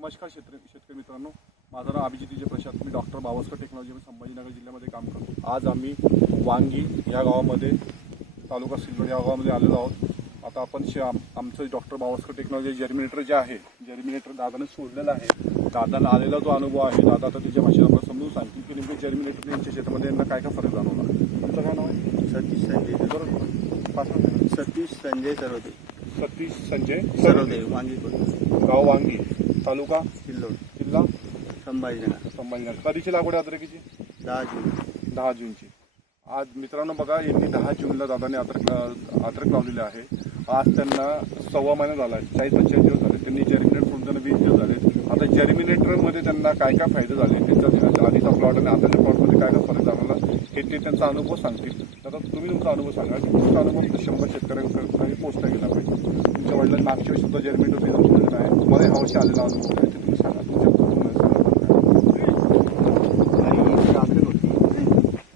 नमस्कार शेतकरी शेतकरी मित्रांनो माझं नाव अभिजित विजय प्रसाद. मी डॉक्टर बावस्कर टेक्नॉलॉजी मी संभाजीनगर जिल्ह्यामध्ये काम करतो. आज आम्ही वांगी या गावामध्ये तालुका सिल्लोड या गावामध्ये आलेलो आहोत. आता आपण शे आम- आमचं डॉक्टर बावस्कर टेक्नॉलॉजी जर्मिनेटर जे आहे जर्मिनेटर दादाने सोडलेलं आहे. दादाला आलेला जो अनुभव आहे दादा आता त्याच्या भाषेत आम्हाला समजून सांगतील की नेमके जर्मिनेटर यांच्या शेतामध्ये यांना काय काय फरक जाणवला. तुमचं काय नाव आहे? सतीश संजय बरोबर. सतीश संजय सरोदे. सतीश संजय सरोदे वांगी गाव वांगी. तालुका? सिल्लोड जिल्हा संभाजीनगर. संभाजीनगर. कधीची लागवड आहे अद्रकीची दहा जून. दहा जूनची. आज मित्रांनो बघा यांनी दहा जूनला दादाने अद्रक अद्रक लावलेले आहे. आज त्यांना सव्वा महिना झाला आहे. चाळीस पंचेचाळीस दिवस झाले. त्यांनी जर्मिनेट सोडून त्यांना वीस दिवस झाले. आता जर्मिनेटरमध्ये त्यांना काय काय फायदे झाले त्यांचा आधीचा प्लॉट आणि आताच्या प्लॉटमध्ये काय काय फरक जाणवला हे ते त्यांचा अनुभव सांगतील. आता तुम्ही तुमचा अनुभव सांगा की तुमचा अनुभव शंभर शेतकऱ्यांकडे पोचला गेला पाहिजे. तुमच्या वडिलांनी मागच्या वेळी सुद्धा जर्मिनेटर दिलं आहे. तुम्हाला ह्या वर्षी आलेला अनुभव आहे ते तुम्ही सांगा. तुमच्या. आणि होती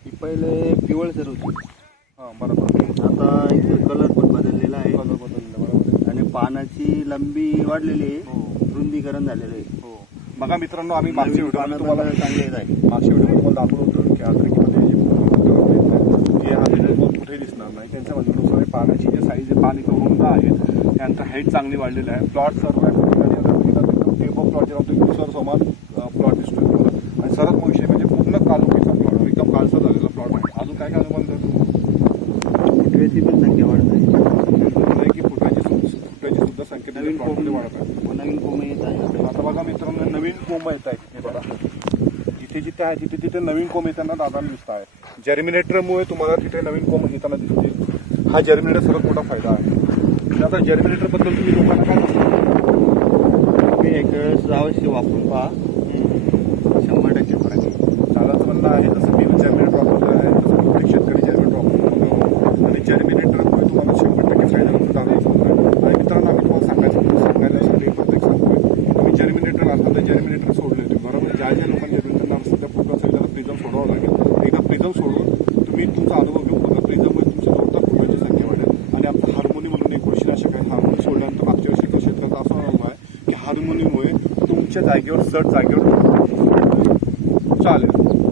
ही पहिले पिवळसर होती. हां बरोबर. आता इथे कलर पण बदललेला आहे. कलर बदलला बरोबर. आणि पानाची लंबी वाढलेली आहे. हो. रुंदीकरण झालेलं आहे. हो. बघा मित्रांनो आम्ही मागच्या नवीन व्हिडिओ तुम्हाला येत आहे मागच्या व्हिडिओ तुम्हाला दाखवलं होतं की अद्रकीमध्ये जे पूर्ण हे कुठे दिसणार नाही. त्यांच्या हे पाण्याची जे साईज आहे पाणी रुंद आहे. त्यानंतर हाईट चांगली वाढलेली आहे. प्लॉट सर्व टेबल प्लॉट जे राहतो सर समान प्लॉट दिसतोय आणि सर्वात विषय म्हणजे पूर्ण कालोखीचा प्लॉट एकदम काळसर झालेला प्लॉट आहे अजून काय काय अनुभव देतो फुटव्याची पण संख्या वाढत आहे. की फुटाची फुटाची सुद्धा संख्या नवीन वाढत आहे. नवीन कोंब येत आहे. आता बघा मित्रांनो नवीन कोंब येत आहेत. हे बघा. जिथे जिथे आहे तिथे तिथे नवीन कोंब येताना दादांना दिसत आहे. जर्मिनेटरमुळे तुम्हाला तिथे नवीन कोंब येताना दिसतील. हा जर्मिनेटर सर्वात मोठा फायदा आहे. आता जर्मिनेटरबद्दल तुम्ही लोकांना काय? तुम्ही एक अवश्य वापरून पहा. शंभर टक्के फरक दादाचं म्हणणं आहे जसं मी जर्मिनेटर वापरलं आहे तसं प्रत्येक शेतकरी जर्मिनेटर वापरून आणि जर्मिनेटरमुळे तुम्हाला शंभर टक्के फायदा होतो दादा एक म्हणणं आहे. आणि मित्रांनो आम्ही तुम्हाला सांगायचं सांगायसाठी प्रत्येक सांगतोय तुम्ही जर्मिनेटर आता जर्मिनेटर सोडले तुम्ही बरोबर? ज्या ज्या लोकांनी जर्मिनेटर सध्या फुटं असेल त्याला प्रिझम सोडावं लागेल. एकदा प्रिझम सोडून तुम्ही तुमचा अनुभव घेऊन बघा. प्रिझममध्ये तुमच्या जोरदार फुटाची संख्या वाढेल. आणि आपलं हार्मोनी म्हणून एक गोष्ट अशा काही हार्मोनी सोडल्यानंतर मागच्या वर्षी एका शेतकऱ्याचा असा अनुभव आहे की हार्मोनीमुळे तुमच्या जागेवर सट जागेवर चालेल.